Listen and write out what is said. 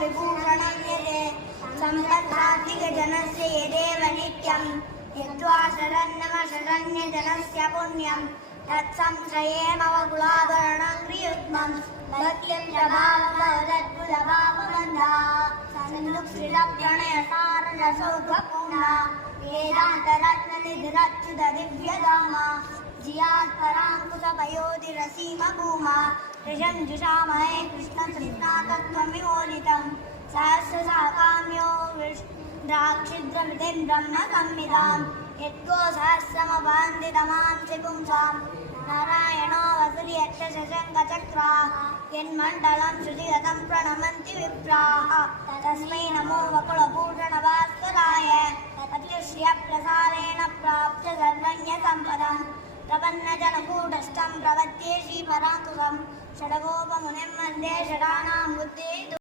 विभूषणं यदे सम्पत्सात्विकजनस्य यदेव नित्यं यद्वा शरण्यजनस्य पुण्यं तत्संश्रये मम कुलाभरणं क्रियुग्मं भक्तिं प्रभावमवदद्भुतभावबन्धा सन्दुःखितप्रणयसारसौखपूर्णा वेदान्तरत्ननिधिरच्युतदिव्यधामा जियात्पराङ्कुशपयोधिरसीमभूमा ऋषञ्जुषामहे कृष्णतृष्णातत्त्वमिमोदितं सहस्रशाकाम्यो द्राक्षिद्रमितिं ब्रह्मसंहितां यद्गो सहस्रमवन्दितमांसि पुंसां नारायणो वसुलि यक्षशशङ्खचक्रा यन्मण्डलं श्रुतिगतं प्रणमन्ति विप्राः तस्मै नमो वकुलभूषणभास्कराय अतिश्रियप्रसादेन प्राप्य सर्वज्ञसम्पदम् प्रपन्नजनकूटस्थं प्रपद्ये श्रीपराङ्कुशं षडगोपमुनिं वन्दे षडानां बुद्धे